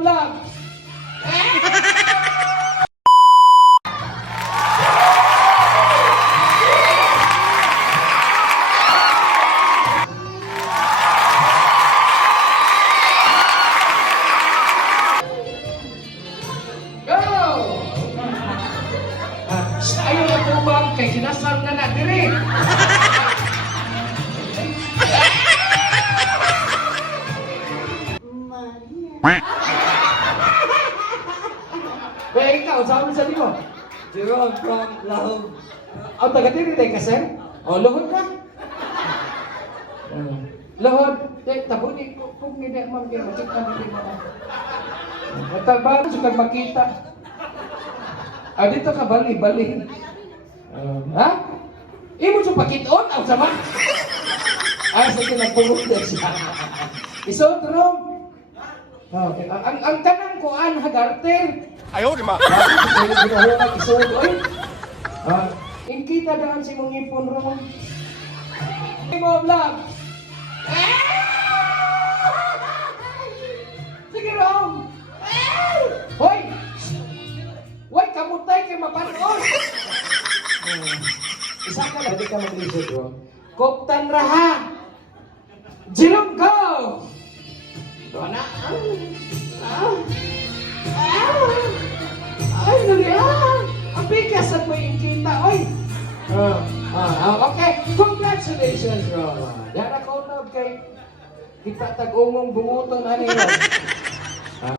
vlog. Ayaw na tubag kay kinasal ka na diri. Kaya ikaw, saan sa mo? Jerome from Lahog. Ang taga diri tayo kasi? O, luhod ka? Luhod. Tabuni, kung hindi man kayo, makita mo mo. Mataba, suka makita. Dito ka bali. Ha? Imo siya pakiton? Ang sama? Sige, nagpulong din siya. Isodrom. Okay. Ang kanang kuan, hagarter. Ayaw, di ma. Inkita daan si mong ipon ron. Mo vlog. Sige ron. Hoy! Hoy, kamutay kay mapanon. Isa ka lang, di ka mag-lisod ron. Koptan raha. Jerome, go! Dona. Ay, dali. Ang bigas at mo yung kita. Oy! Okay. Congratulations, Roma. Yan ako na kay kita tag-umong bunguton ano yun.